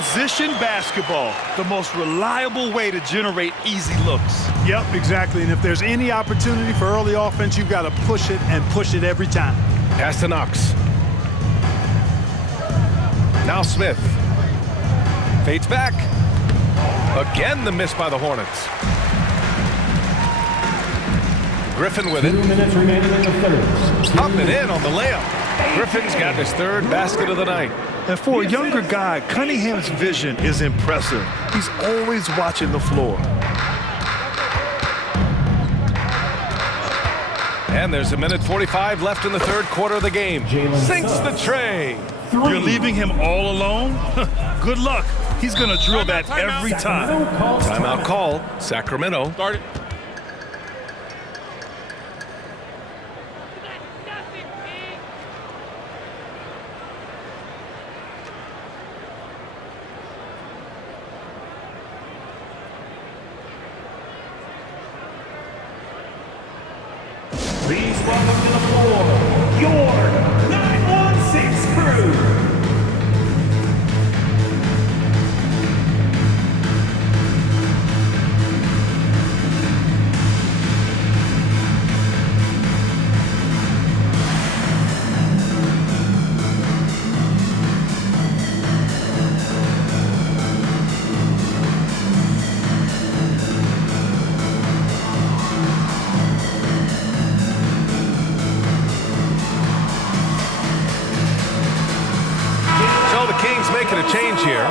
Transition basketball, the most reliable way to generate easy looks. Yep, exactly. And if there's any opportunity for early offense, you've got to push it and push it every time. Pass to Knox. Now Smith. Fades back. Again, the miss by the Hornets. Griffin with it. 2 minutes remaining in the third. Up and in on the layup. Griffin's got his third basket of the night. And for a younger guy, Cunningham's vision is impressive. He's always watching the floor. And there's 1:45 left in the third quarter of the game. Sinks the tray. You're leaving him all alone? Good luck. He's going to drill that every time. Timeout call, Sacramento. Start it. Please welcome to the floor, your 916 crew. Making a change here.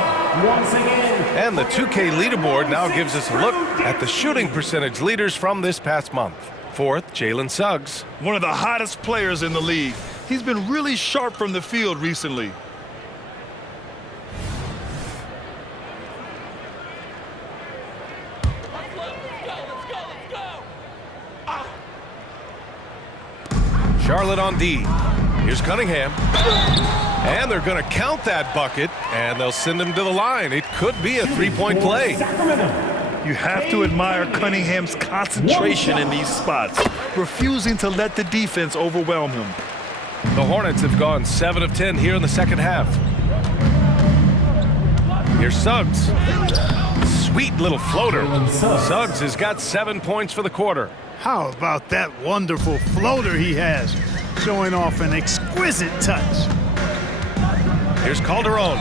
Once again. And the 2K leaderboard now gives us a look at the shooting percentage leaders from this past month. Fourth, Jalen Suggs. One of the hottest players in the league. He's been really sharp from the field recently. Charlotte on D. Here's Cunningham. And they're going to count that bucket, and they'll send him to the line. It could be a three-point play. You have to admire Cunningham's concentration in these spots, refusing to let the defense overwhelm him. The Hornets have gone 7 of 10 here in the second half. Here's Suggs. Sweet little floater. Suggs has got 7 points for the quarter. How about that wonderful floater he has, showing off an exquisite touch. Here's Calderon.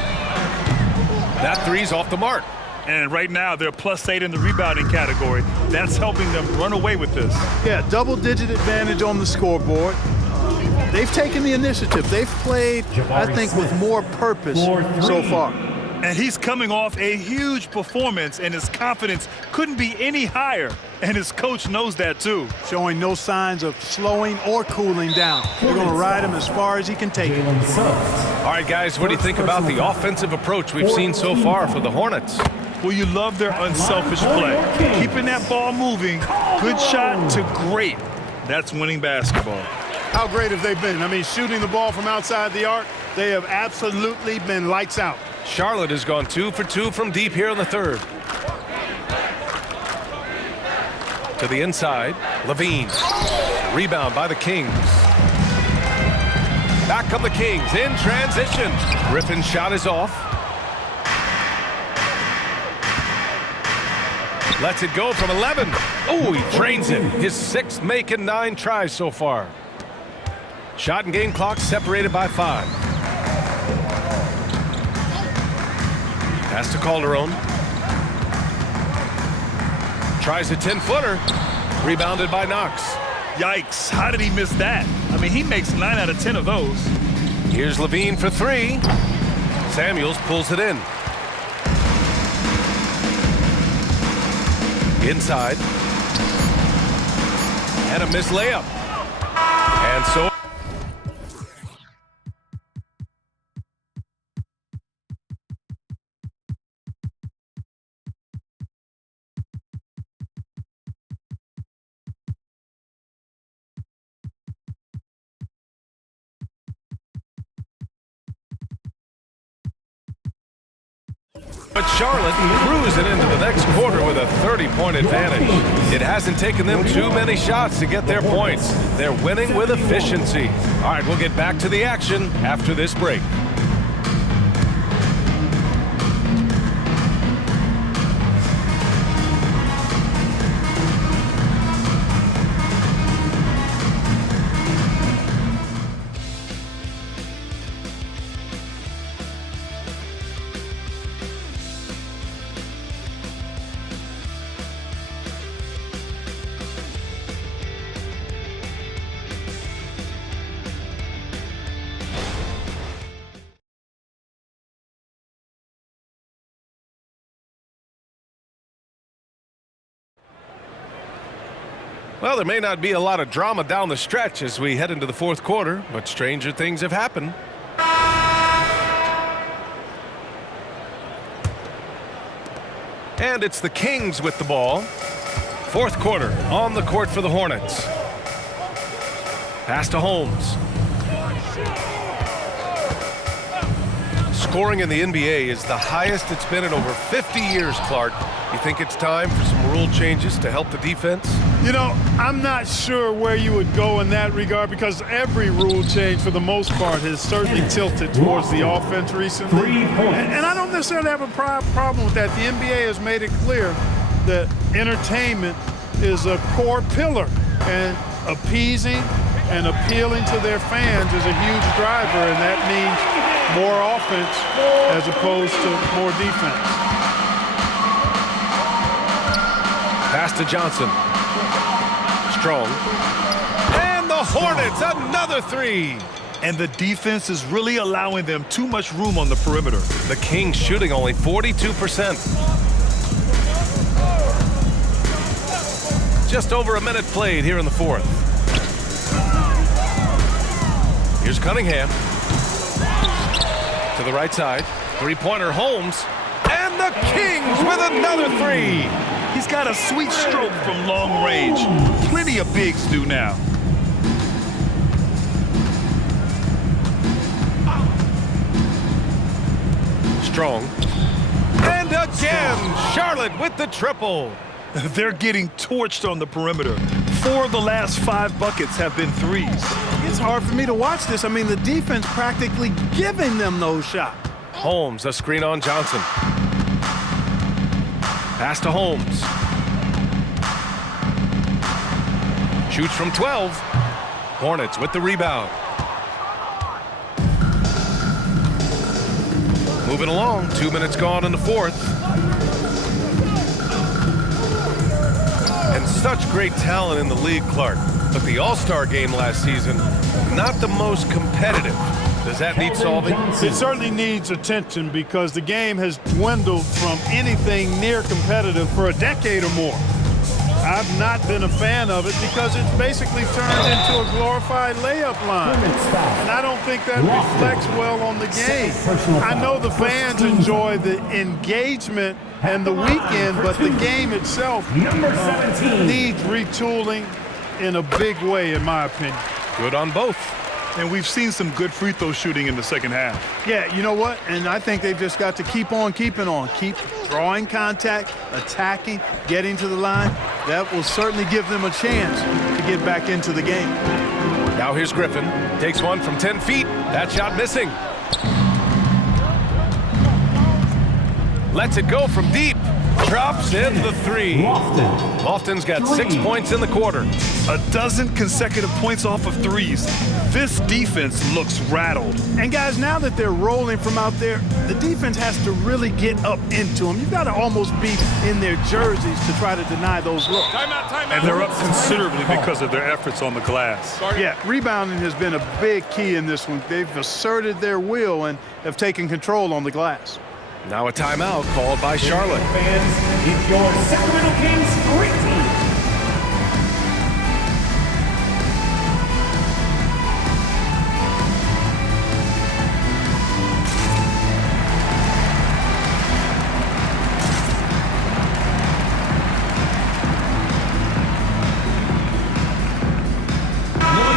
That three's off the mark. And right now, they're +8 in the rebounding category. That's helping them run away with this. Yeah, double-digit advantage on the scoreboard. They've taken the initiative. They've played, I think, with more purpose so far. And he's coming off a huge performance, and his confidence couldn't be any higher. And his coach knows that, too. Showing no signs of slowing or cooling down. They're going to ride him as far as he can take it. All right, guys, what do you think about the offensive approach we've seen so far for the Hornets? Well, you love their unselfish play. Keeping that ball moving, good shot to great. That's winning basketball. How great have they been? I mean, shooting the ball from outside the arc, they have absolutely been lights out. Charlotte has gone 2 for 2 from deep here in the third. To the inside, Levine. Rebound by the Kings. Back come the Kings in transition. Griffin's shot is off. Lets it go from 11. Oh, he drains it. His 6th make in 9 tries so far. Shot and game clock separated by 5. Pass to Calderon. Tries a 10-footer. Rebounded by Knox. Yikes, how did he miss that? I mean, he makes 9 out of 10 of those. Here's Levine for 3. Samuels pulls it in. Inside. And a missed layup. And so but Charlotte cruising into the next quarter with a 30-point advantage. It hasn't taken them too many shots to get their points. They're winning with efficiency. All right, we'll get back to the action after this break. Well, there may not be a lot of drama down the stretch as we head into the fourth quarter, but stranger things have happened. And it's the Kings with the ball. Fourth quarter on the court for the Hornets. Pass to Holmes. Scoring in the NBA is the highest it's been in over 50 years, Clark. You think it's time for some rule changes to help the defense? You know, I'm not sure where you would go in that regard because every rule change, for the most part, has certainly tilted towards the offense recently. And I don't necessarily have a problem with that. The NBA has made it clear that entertainment is a core pillar, and appeasing and appealing to their fans is a huge driver, and that means more offense as opposed to more defense. Pass to Johnson. Strong. And the Hornets, another three. And the defense is really allowing them too much room on the perimeter. The Kings shooting only 42%. Just over a minute played here in the fourth. Here's Cunningham. To the right side. Three-pointer Holmes. And the Kings with another three. He's got a sweet stroke from long range. Plenty of bigs do now. Strong. And again, Charlotte with the triple. They're getting torched on the perimeter. 4 of the last 5 buckets have been threes. It's hard for me to watch this. I mean, the defense practically giving them those shots. Holmes, a screen on Johnson. Pass to Holmes. Shoots from 12. Hornets with the rebound. Moving along, 2 minutes gone in the fourth. And such great talent in the league, Clark. But the All-Star game last season, not the most competitive. Does that need solving? It certainly needs attention because the game has dwindled from anything near competitive for a decade or more. I've not been a fan of it because it's basically turned into a glorified layup line. And I don't think that reflects well on the game. I know the fans enjoy the engagement and the weekend, but the game itself needs retooling in a big way, in my opinion. Good on both. And we've seen some good free throw shooting in the second half. Yeah, you know what? And I think they've just got to keep on keeping on. Keep drawing contact, attacking, getting to the line. That will certainly give them a chance to get back into the game. Now here's Griffin. Takes one from 10 feet. That shot missing. Lets it go from deep. Drops in the three. Lofton's got 6 points in the quarter. 12 consecutive points off of threes. This defense looks rattled. And guys, now that they're rolling from out there, the defense has to really get up into them. You've got to almost be in their jerseys to try to deny those looks. And they're up considerably because of their efforts on the glass. Yeah, rebounding has been a big key in this one. They've asserted their will and have taken control on the glass. Now a timeout called by Charlotte. Fans, it's your Sacramento Kings great team.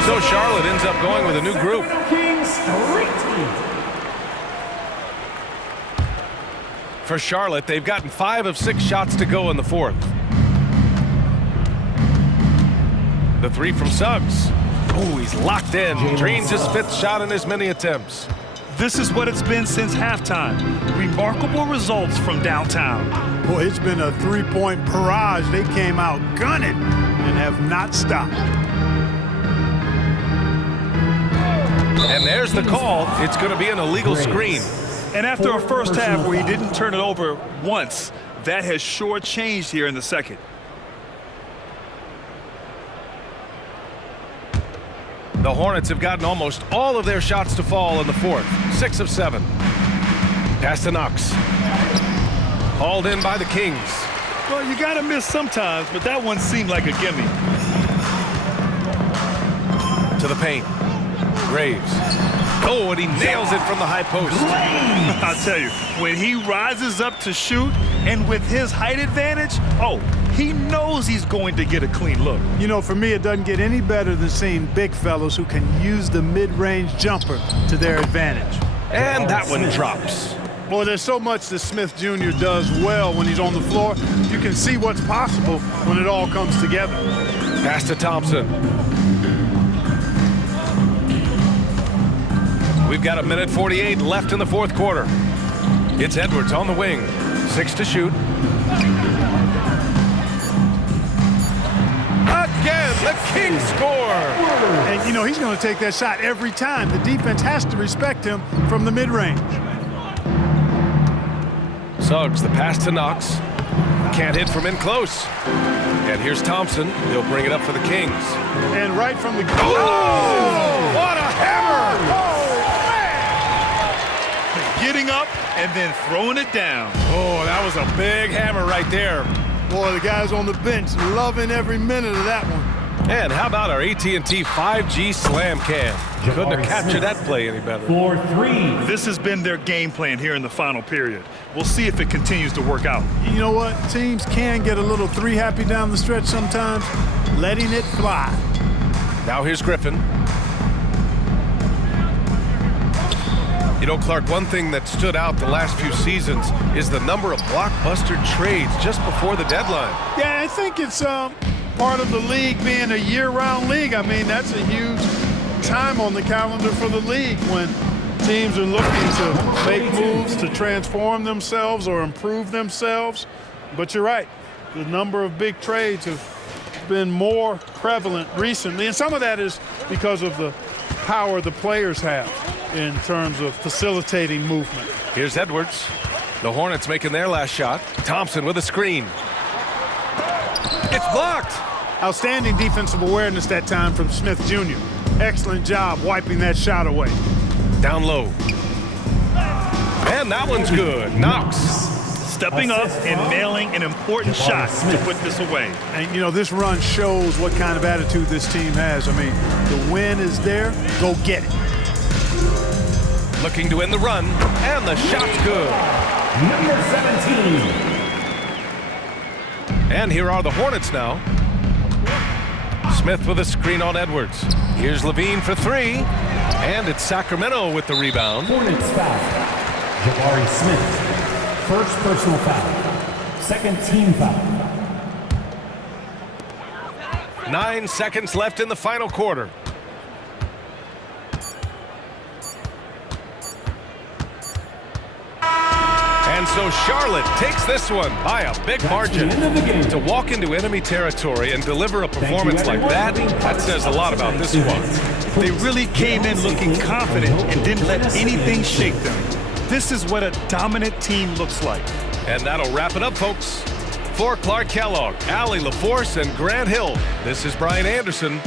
So Charlotte ends up going with a new group. Kings great team. For Charlotte, they've gotten 5 of 6 shots to go in the fourth. The three from Suggs. Oh, he's locked in. Drains his 5th shot in as many attempts. This is what it's been since halftime. Remarkable results from downtown. Boy, it's been a three-point barrage. They came out gunning and have not stopped. And there's the call. It's going to be an illegal screen. And after a first half where he didn't turn it over once, that has sure changed here in the second. The Hornets have gotten almost all of their shots to fall in the fourth. 6 of 7. Pass to Knox. Hauled in by the Kings. Well, you got to miss sometimes, but that one seemed like a gimme. To the paint. Graves. Oh, and he nails it from the high post. I'll tell you, when he rises up to shoot and with his height advantage, oh, he knows he's going to get a clean look. You know, for me, it doesn't get any better than seeing big fellows who can use the mid-range jumper to their advantage. And that one drops. Boy, there's so much that Smith Jr. does well when he's on the floor. You can see what's possible when it all comes together. Pass to Thompson. We've got 1:48 left in the fourth quarter. It's Edwards on the wing. 6 to shoot. Again, the Kings score. And, you know, he's going to take that shot every time. The defense has to respect him from the mid-range. Suggs, the pass to Knox. Can't hit from in close. And here's Thompson. He'll bring it up for the Kings. And right from the... Oh! What a hammer! Getting up and then throwing it down. Oh, that was a big hammer right there. Boy, the guys on the bench loving every minute of that one. And how about our AT&T 5G Slam Cam? Couldn't have captured that play any better. For 3. This has been their game plan here in the final period. We'll see if it continues to work out. You know what? Teams can get a little three happy down the stretch sometimes, letting it fly. Now here's Griffin. You know, Clark, one thing that stood out the last few seasons is the number of blockbuster trades just before the deadline. Yeah, I think it's part of the league being a year-round league. I mean, that's a huge time on the calendar for the league when teams are looking to make moves to transform themselves or improve themselves. But you're right. The number of big trades have been more prevalent recently, and some of that is because of the power the players have in terms of facilitating movement. Here's Edwards. The Hornets making their last shot. Thompson with a screen. It's blocked. Outstanding defensive awareness that time from Smith Jr. Excellent job wiping that shot away. Down low. And that one's good. Knox. Stepping up and nailing an important shot to put this away. And, you know, this run shows what kind of attitude this team has. I mean, the win is there. Go get it. Looking to win the run, and the shot's good. Number 17. And here are the Hornets now. Smith with a screen on Edwards. Here's Levine for 3. And it's Sacramento with the rebound. Hornets foul. Jabari Smith. First personal foul. Second team foul. 9 seconds left in the final quarter. And so Charlotte takes this one by a big margin. To walk into enemy territory and deliver a performance like that, that says a lot about this squad. They really came in looking confident and didn't let anything shake them. This is what a dominant team looks like. And that'll wrap it up, folks. For Clark Kellogg, Allie LaForce, and Grant Hill, this is Brian Anderson.